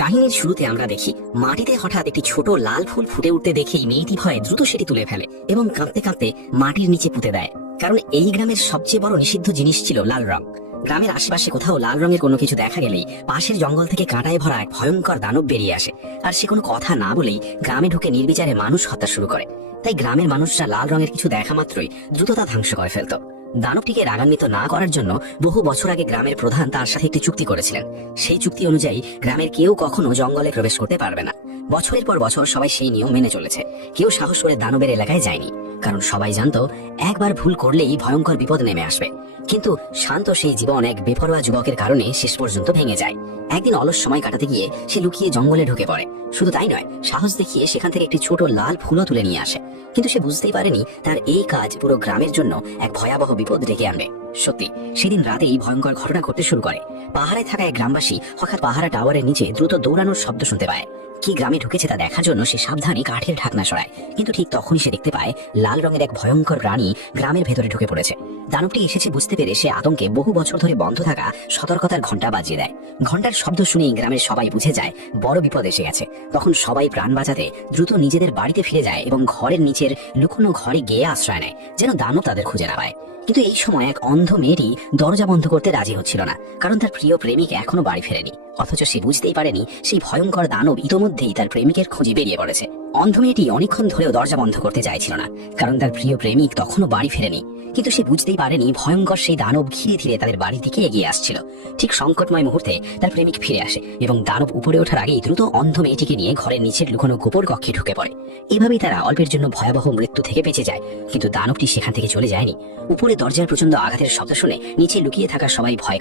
কাহিনীর শুরুতে আমরা দেখি মাটিতে হঠাৎ একটি ছোট লাল ফুল ফুটে উঠতে দেখেই মেয়েটি ভয়ে দ্রুত সেটি তুলে ফেলে এবং কাঁদতে কাঁদতে মাটির নিচে পুঁতে দেয়। কারণ এই গ্রামের সবচেয়ে বড় নিষিদ্ধ জিনিস ছিল লাল রং। গ্রামের আশেপাশে কোথাও লাল রঙের কোনো কিছু দেখা গেলেই পাশের জঙ্গল থেকে কাঁটায় ভরা এক ভয়ঙ্কর দানব বেরিয়ে আসে, আর সে কোনো কথা না বলেই গ্রামে ঢুকে নির্বিচারে মানুষ হত্যা শুরু করে। তাই গ্রামের মানুষরা লাল রঙের কিছু দেখা মাত্রই দ্রুত তা ধ্বংস করে ফেলত। দানবটিকে রাগান্বিত না করার জন্য বহু বছর আগে গ্রামের প্রধান তার সাথে একটি চুক্তি করেছিলেন। সেই চুক্তি অনুযায়ী গ্রামের কেউ কখনো জঙ্গলে প্রবেশ করতে পারবে না। বছরের পর বছর সবাই সেই নিয়ম মেনে চলেছে। কেউ সাহস করে দানবের এলাকায় যায়নি, কারণ সবাই জানতো একবার ভুল করলেই ভয়ঙ্কর বিপদ নেমে আসবে। কিন্তু শান্ত সেই জীবন এক বেপরোয়া যুবকের কারণে শেষ পর্যন্ত ভেঙে যায়। একদিন অলস সময় কাটাতে গিয়ে সে লুকিয়ে জঙ্গলে ঢুকে পড়ে। শুধু তাই নয়, সাহস দেখিয়ে সেখান থেকে একটি ছোট লাল ফুলও তুলে নিয়ে আসে। কিন্তু সে বুঝতেই পারেনি তার এই কাজ পুরো গ্রামের জন্য এক ভয়াবহ বিপদ ডেকে আনবে। সত্যি সেদিন রাতেই ভয়ঙ্কর ঘটনা ঘটতে শুরু করে। পাহাড়ে থাকা এক গ্রামবাসী হঠাৎ পাহাড়া টাওয়ারের নিচে দ্রুত দৌড়ানোর শব্দ শুনতে পায়। কি গ্রামে ঢুকেছে তা দেখার জন্য সে সাবধানে কাঠের ঢাকনা সরায়, কিন্তু ঠিক তখনই সে দেখতে পায় লাল রঙের এক ভয়ঙ্কর প্রাণী গ্রামের ভেতরে ঢুকে পড়েছে। দানবটি এসেছে বুঝতে পেরে সে আতঙ্কে বহু বছর ধরে বন্ধ থাকা সতর্কতার ঘন্টা বাজিয়ে দেয়। ঘন্টার শব্দ শুনেই গ্রামের সবাই বুঝে যায় বড় বিপদ এসে গেছে। তখন সবাই প্রাণ বাঁচাতে দ্রুত নিজেদের বাড়িতে ফিরে যায় এবং ঘরের নিচের লুকোনো ঘরে গিয়ে আশ্রয় নেয়, যেন দানব তাদের খুঁজে না পায়। কিন্তু এই সময় এক অন্ধ মেয়েটি দরজা বন্ধ করতে রাজি হচ্ছিল না, কারণ তার প্রিয় প্রেমিক এখনো বাড়ি ফেরেনি। অথচ সে বুঝতেই পারেনি সেই ভয়ঙ্কর দানব ইতোমধ্যেই তার প্রেমিকের খোঁজে বেরিয়ে পড়েছে। অন্ধ মেয়েটি অনেকক্ষণ ধরেও দরজা বন্ধ করতে চাইছিল না, কারণ তার প্রিয় প্রেমিক তখনও বাড়ি ফেরেনি। কিন্তু সে বুঝতেই পারেনি ভয়ঙ্কর সেই দানব ধীরে ধীরে তাদের বাড়ি দিকে এগিয়ে আসছিল। ঠিক সংকটময় মুহূর্তে তার প্রেমিক ফিরে আসে এবং দানব উপরে ওঠার আগেই দ্রুত অন্ধ মেয়েটিকে নিয়ে ঘরের নিচের লুকোনো গোপন কক্ষে ঢুকে পড়ে। এভাবেই তারা অল্পের জন্য ভয়াবহ মৃত্যু থেকে বেঁচে যায়। কিন্তু দানবটি সেখান থেকে চলে যায়নি। উপরে দরজার প্রচন্ড আঘাতের শব্দ শুনে নিচে লুকিয়ে থাকা সবাই ভয়